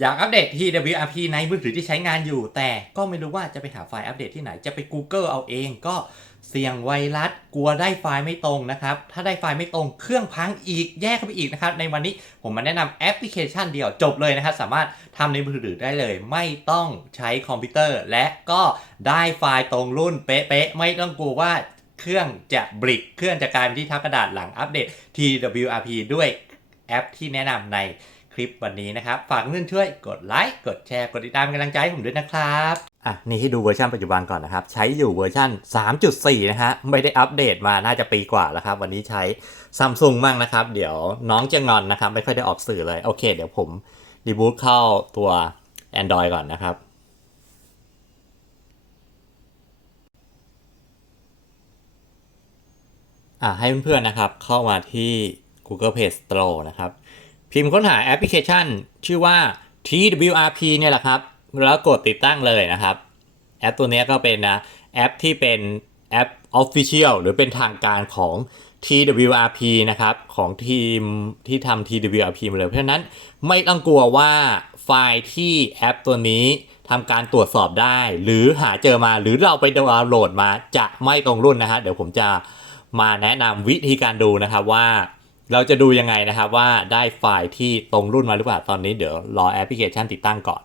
อยากอัปเดต TWRP ในมือถือที่ใช้งานอยู่ แต่ก็ไม่รู้ว่าจะไปหาไฟล์อัปเดตที่ไหนจะไป Google เอาเองก็เสี่ยงไวรัสกลัวได้ไฟล์ไม่ตรงนะครับ ถ้าได้ไฟล์ไม่ตรงเครื่องพังอีกแยกเข้าไปอีกนะครับ ในวันนี้ผมมาแนะนำแอปพลิเคชันเดียวจบเลยนะครับ สามารถทำในมือถือได้เลย ไม่ต้องใช้คอมพิวเตอร์ และก็ได้ไฟล์ตรงรุ่นเป๊ะๆไม่ต้องกลัวว่าเครื่องจะบริกเครื่องจะกลายเป็นที่ทับกระดาษหลังอัปเดต TWRP ด้วยแอปที่แนะนำใน คลิปวันนี้นะครับ ฝากเพื่อนช่วยกดไลค์กดแชร์กดติดตามกำลังใจให้ผมด้วยนะครับอะนี่ให้ดูเวอร์ชันปัจจุบันก่อนนะครับ ใช้อยู่เวอร์ชัน3.4 นะฮะไม่ได้อัปเดตมาน่าจะปีกว่าแล้วครับ วันนี้ใช้ซัมซุงมั่งนะครับ เดี๋ยวน้องจะงอนนะครับ ไม่ค่อยได้ออกสื่อเลย โอเค เดี๋ยวผมรีบูตเข้าตัว Android ก่อนนะครับอะให้เพื่อนๆนะครับเข้ามาที่ Google Play Store นะครับ พิมพ์ค้นหาแอปพลิเคชัน ชื่อว่า TWRP เนี่ยแหละครับ แล้วกดติดตั้งเลยนะครับ แอปตัวนี้ก็เป็นนะแอปที่เป็นแอป Official หรือเป็นทางการของ TWRP นะครับของทีมที่ทำ TWRP มาเลย เพราะฉะนั้นไม่ต้องกลัวว่าไฟล์ที่แอปตัวนี้ทำการตรวจสอบได้ หรือหาเจอมาหรือเราไปดาวน์โหลดมาจะไม่ตรงรุ่นนะฮะเดี๋ยวผมจะมาแนะนำวิธีการดูนะครับว่า เราจะดูยังไงนะครับว่าได้ไฟล์ที่ตรงรุ่นมาหรือเปล่าตอนนี้เดี๋ยวรอแอปพลิเคชันติดตั้งก่อน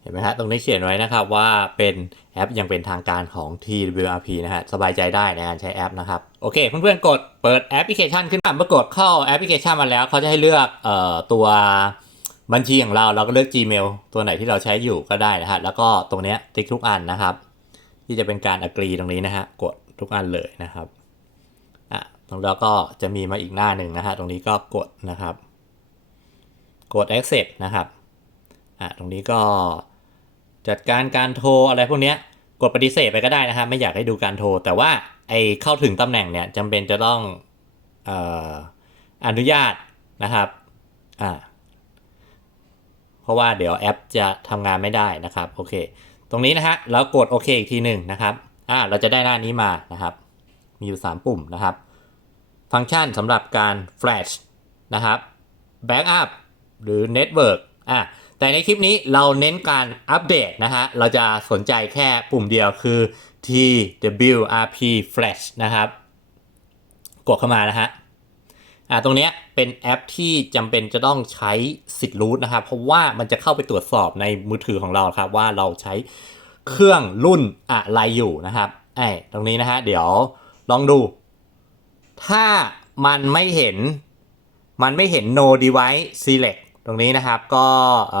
เห็นไหมฮะตรงนี้เขียนไว้นะครับว่าเป็นแอปยังเป็นทางการของ TWRP นะฮะสบายใจได้ในการใช้แอปนะครับ โอเค เพื่อนๆกดเปิดแอปพลิเคชันขึ้นมาเมื่อกดเข้าแอปพลิเคชันมาแล้วเขาจะให้เลือกเอ่อตัวบัญชีของเราเราก็เลือก Gmail ตัวไหนที่เราใช้อยู่ก็ได้นะฮะแล้วก็ตรงเนี้ยติ๊กทุกอันนะครับ ที่จะเป็นการ agree ตรงนี้นะฮะกดทุกอันเลยนะครับ แล้วก็จะมีมาอีกหน้าหนึ่งนะฮะ ตรงนี้ก็กดนะครับ กด accept นะครับ อะ ตรงนี้ก็จัดการการโทรอะไรพวกเนี้ยกดปฏิเสธไปก็ได้นะครับ ไม่อยากให้ดูการโทร แต่ว่าไอเข้าถึงตำแหน่งเนี่ยจำเป็นจะต้องอออนุญาตนะครับ อ่า เพราะว่าเดี๋ยวแอปจะทำงานไม่ได้นะครับ โอเค ตรงนี้นะฮะ แล้วกดโอเคอีกทีหนึ่งนะครับ อ่า เราจะได้หน้านี้มานะครับ มีอยู่ 3 ปุ่มนะครับ ฟังก์ชันสำหรับการ flash นะครับ backup หรือ network อะแต่ในคลิปนี้เราเน้นการอัปเดตนะฮะ เราจะสนใจแค่ปุ่มเดียวคือ TWRP flash นะครับ กดเข้ามานะฮะ อ่า ตรงเนี้ยเป็นแอปที่จำเป็นจะต้องใช้สิทธิ์รูทนะครับ เพราะว่ามันจะเข้าไปตรวจสอบในมือถือของเราครับ ว่าเราใช้เครื่องรุ่นอะไรอยู่นะครับไอ้ตรงนี้นะฮะ เดี๋ยวลองดู ถ้ามันไม่เห็น มันไม่เห็น no device select ตรงนี้นะครับก็เ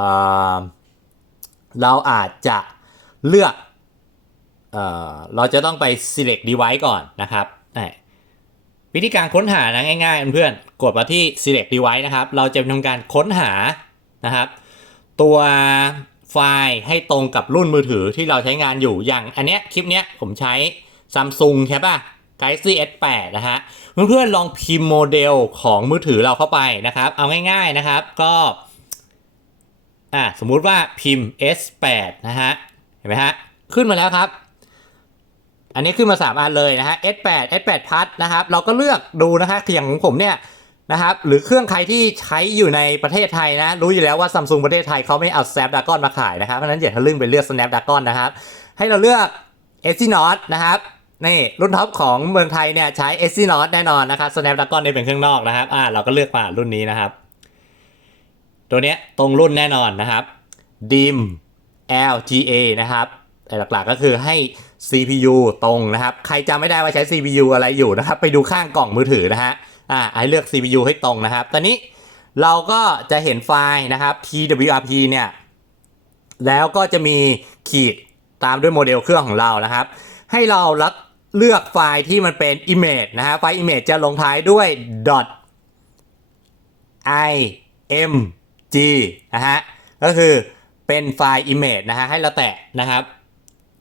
เราอาจจะเลือกเอเราจะต้องไป select device ก่อนนะครับวิธีการค้นหานะง่ายๆเพื่อนๆกดมาที่ select device นะครับ เราจะทำการค้นหานะครับ ตัวไฟล์ให้ตรงกับรุ่นมือถือที่เราใช้งานอยู่อย่างอันเนี้ยคลิปเนี้ยผมใช้ Samsung ใช่ป่ะ Galaxy S8 นะฮะเพื่อนๆลองพิมพ์โมเดลของมือถือเราเข้าไปนะครับ เอาง่ายๆนะครับก็อะสมมุติว่าพิมพ์ S8 นะฮะเห็นไหมฮะขึ้นมาแล้วครับ อันนี้ขึ้นมา3อันเลยนะฮะ S8 S8 Plus นะครับเราก็เลือกดูนะฮะอย่างของผมเนี่ยนะครับหรือเครื่องใครที่ใช้อยู่ในประเทศไทยนะ รู้อยู่แล้วว่าซัมซุงประเทศไทยเขาไม่เอา Snapdragon มาขายนะครับเพราะฉะนั้นอย่าทะลึ่งไปเลือก Snapdragon นะครับ ให้เราเลือก Exynos นะครับ นี่รุ่นท็อปของเมืองไทยเนี่ยใช้ Exynos แน่นอนนะครับ Snapdragon นี่เป็นเครื่องนอกนะครับอ่าเราก็เลือกมารุ่นนี้นะครับ ตัวเนี้ยตรงรุ่นแน่นอนนะครับ DIM LGA นะครับหลักๆก็คือให้ CPU ตรงนะครับ ใครจำไม่ได้ว่าใช้ CPU อะไรอยู่นะครับ ไปดูข้างกล่องมือถือนะฮะอ่าให้เลือก CPU ให้ตรงนะครับ ตอนนี้เราก็จะเห็นไฟล์นะครับ TWRP เนี่ย แล้วก็จะมีขีดตามด้วยโมเดลเครื่องของเรานะครับ ให้เราลัก เลือกไฟล์ที่มันเป็น image นะฮะ ไฟล์ image จะลงท้ายด้วย img นะฮะ ก็คือเป็นไฟล์ image นะฮะ ให้เราแตะนะครับ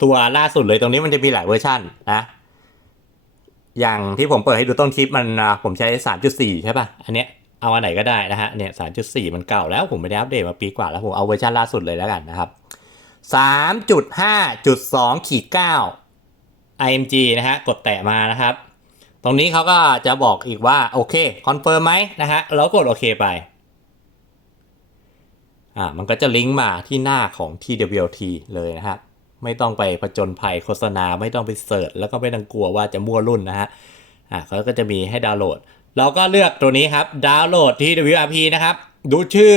ตัวล่าสุดเลยตรงนี้มันจะมีหลายเวอร์ชันนะ อย่างที่ผมเปิดให้ดูต้นคลิปมันผมใช้ 3.4 ใช่ป่ะ อันเนี้ยเอาอันไหนก็ได้นะฮะ เนี่ย 3.4 มันเก่าแล้วผมไม่ได้อัปเดตมาปีกว่าแล้วผมเอาเวอร์ชันล่าสุดเลยแล้วกันนะครับ 3.5.2ขีด9 img นะฮะกดแตะมานะครับ ตรงนี้เขาก็จะบอกอีกว่า โอเคคอนเฟิร์มไหมนะฮะแล้วกดโอเคไปอ่ามันก็จะลิงก์มาที่หน้าของ TWT เลยนะครับไม่ต้องไปผจญภัยโฆษณาไม่ต้องไปเสิร์ชแล้วก็ไม่ต้องกลัวว่าจะมั่วรุ่นนะฮะอ่าเขาก็จะมีให้ดาวน์โหลด เราก็เลือกตัวนี้ครับดาวน์โหลด TWRP นะครับ ดูชื่อ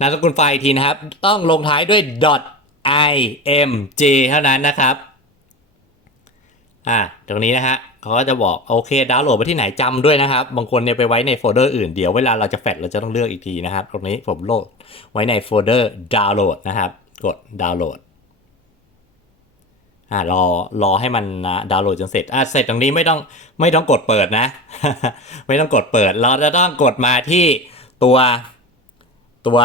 นามสกุลไฟล์ทีนะครับ ต้องลงท้ายด้วย .img เท่านั้นนะครับ อ่าตรงนี้นะฮะเขาก็จะบอกโอเคดาวน์โหลดไปที่ไหนจำด้วยนะครับ บางคนเนี่ยไปไว้ในโฟลเดอร์อื่นเดี๋ยวเวลาเราจะแฟลชเราจะต้องเลือกอีกทีนะครับ ตรงนี้ผมโหลดไว้ในโฟลเดอร์ดาวน์โหลดนะครับ กดดาวน์โหลดอ่ารอรอให้มันนะดาวน์โหลดจนเสร็จอะเสร็จตรงนี้ไม่ต้องไม่ต้องกดเปิดนะ ไม่ต้องกดเปิด เราจะต้องกดมาที่ตัวตัว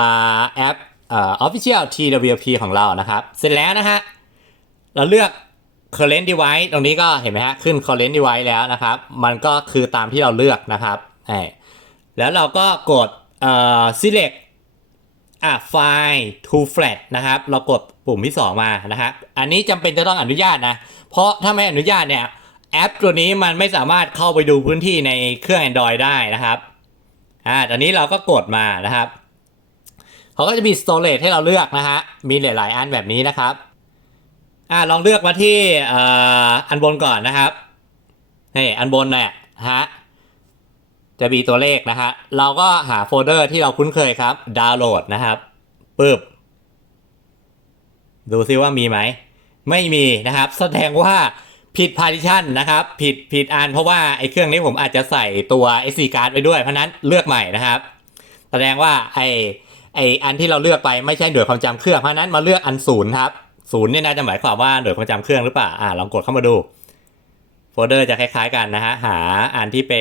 แอปเอ่อ official TWP ของเรานะครับ เสร็จแล้วนะฮะเราเลือก current device ตรงนี้ก็เห็นไหมฮะขึ้น current device แล้วนะครับ มันก็คือตามที่เราเลือกนะครับไอ้แล้วเราก็กด select อะ file to flat นะครับ เรากดปุ่มที่ 2 มานะครับ อันนี้จำเป็นจะต้องอนุญาตนะ เพราะถ้าไม่อนุญาตเนี่ยแอปตัวนี้มันไม่สามารถเข้าไปดูพื้นที่ในเครื่อง Android ได้นะครับอ่าตอนนี้เราก็กดมานะครับเขาก็จะมี storage ให้เราเลือกนะฮะ มีหลาย ๆ อันแบบนี้นะครับ อ่าลองเลือกมาที่ออันบนก่อนนะครับนี่อันบนเนี่ยฮะจะมีตัวเลขนะฮะเราก็หาโฟลเดอร์ที่เราคุ้นเคยครับดาวน์โหลดนะครับปึ๊บดูซิว่ามีไหม ไม่มีนะครับ แสดงว่าผิด partition นะครับ ผิดผิดอันเพราะว่าไอ้เครื่องนี้ผมอาจจะใส่ตัว SD card ไปด้วยเพราะนั้นเลือกใหม่นะครับ แสดงว่าไอ้ไอ้อันที่เราเลือกไปไม่ใช่หน่วยความจำเครื่องเพราะนั้นมาเลือกอันศูนย์ครับ ศูนย์เนี่ยน่าจะหมายความว่าหน่วยความจำเครื่องหรือเปล่าอ่าลองกดเข้ามาดู โฟลเดอร์จะคล้ายๆกันนะฮะ หาอันที่ไป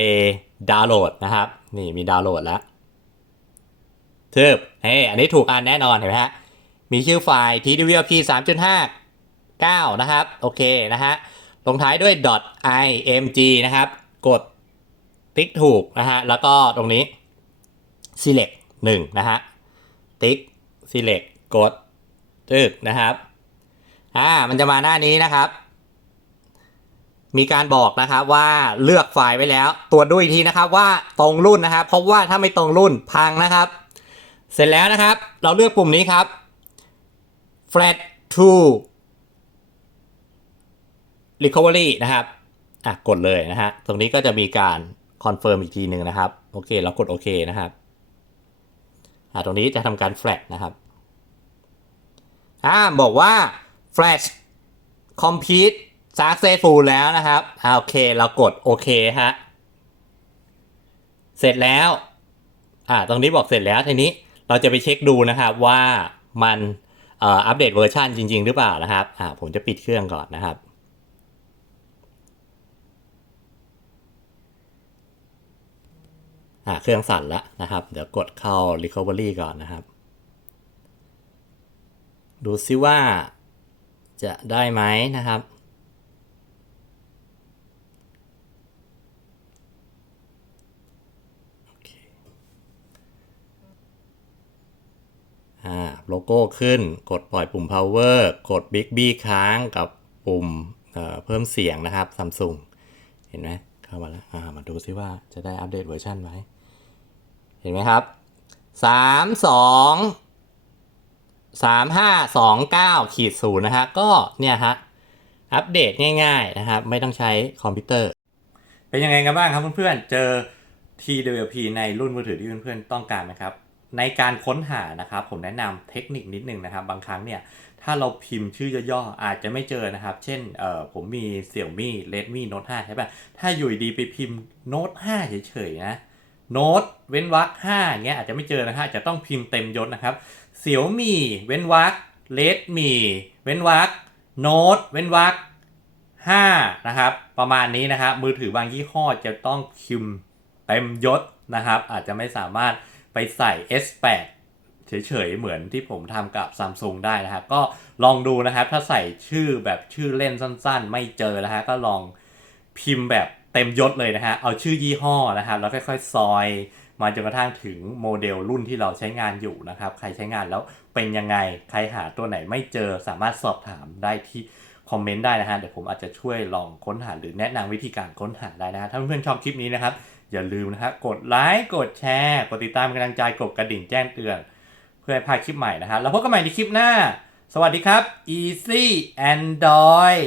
ดาวน์โหลดนะครับ นี่มีดาวน์โหลดแล้วทึบเฮ้ยอันนี้ถูกอันแน่นอนเห็นไหมฮะ มีชื่อไฟล์ twp 3.59 นะครับ โอเคนะฮะ ลงท้ายด้วย .img นะครับ กดติ๊กถูกนะฮะ แล้วก็ตรงนี้ select 1 นะฮะ ติ๊ก select กดตึกนะครับ อ่ามันจะมาหน้านี้นะครับ มีการบอกนะครับว่าเลือกไฟล์ไว้แล้ว ตรวจดูอีกทีนะครับว่าตรงรุ่นนะครับ เพราะว่าถ้าไม่ตรงรุ่นพังนะครับ เสร็จแล้วนะครับ เราเลือกปุ่มนี้ครับ flat to recovery นะครับอะกดเลยนะฮะ ตรงนี้ก็จะมีการคอนเฟิร์มอีกทีหนึ่งนะครับ โอเค เรากดโอเคนะครับอะตรงนี้จะทำการ flat นะครับอ่าบอกว่า flash complete successful แล้วนะครับโอเค เรากดโอเคฮะ เสร็จแล้ว อ่า ตรงนี้บอกเสร็จแล้ว ทีนี้เราจะไปเช็คดูนะครับว่ามันอัปเดตเวอร์ชันจริง ๆ หรือเปล่านะครับ อ่า ผมจะปิดเครื่องก่อนนะครับอ่าเครื่องสั่นแล้วนะครับ เดี๋ยวกดเข้า Recovery ก่อนนะครับ ดูซิว่า จะได้ไหมนะครับโอเคอ่าโลโก้ขึ้น กดปล่อยปุ่ม power กด big b ค้างกับปุ่มเเพิ่มเสียงนะครับซัมซุงเห็นไหมเข้ามาแล้วอ่ามาดูซิว่าจะได้อัปเดตเวอร์ชันไหม เห็นไหมครับสา สามห้าสองเก้าขีดศูนย์นะฮะก็เนี่ยฮะอัปเดตง่ายๆนะครับ ไม่ต้องใช้คอมพิวเตอร์ เป็นยังไงกันบ้างครับเพื่อนๆ เจอ TWP ในรุ่นมือถือที่เพื่อนๆ ต้องการนะครับ ในการค้นหานะครับ ผมแนะนำเทคนิคนิดนึงนะครับ บางครั้งเนี่ย ถ้าเราพิมพ์ชื่อย่อๆ อาจจะไม่เจอนะครับ เช่นเออผมมี Xiaomi Redmi Note 5 ใช่ป่ะ ถ้าอยู่ดีไปพิมพ์ Note 5 เฉยๆนะ โน้ตเว้นวรรค5อย่าเงี้ยอาจจะไม่เจอนะฮะจะต้องพิมพ์เต็มยศนะครับเสี่ยวมีเว้นวรรคเลดมีเว้นวรรคโน้ตเว้นวรรค5นะครับ ประมาณนี้นะครับมือถือบางยี่ห้อจะต้องพิมพ์เต็มยศนะครับ อาจจะไม่สามารถไปใส่ S8 เฉยๆ เหมือนที่ผมทำกับ Samsung ได้นะครับ ก็ลองดูนะครับ ถ้าใส่ชื่อแบบชื่อเล่นสั้นๆ ไม่เจอนะฮะก็ลองพิมพ์แบบ เต็มยศเลยนะฮะ เอาชื่อยี่ห้อนะครับแล้วค่อยๆ ซอยมาจนกระทั่งถึงโมเดลรุ่นที่เราใช้งานอยู่นะครับ ใครใช้งานแล้วเป็นยังไง ใครหาตัวไหนไม่เจอสามารถสอบถามได้ที่คอมเมนต์ได้นะฮะ เดี๋ยวผมอาจจะช่วยลองค้นหาหรือแนะนำวิธีการค้นหาได้นะฮะ ถ้าเพื่อนๆชอบคลิปนี้นะครับ อย่าลืมนะฮะ กดไลค์ กดแชร์ กดติดตามเป็นกำลังใจ กดกระดิ่งแจ้งเตือน เพื่อให้พลาดคลิปใหม่นะครับแล้วพบกันใหม่ในคลิปหน้า สวัสดีครับ Easy Android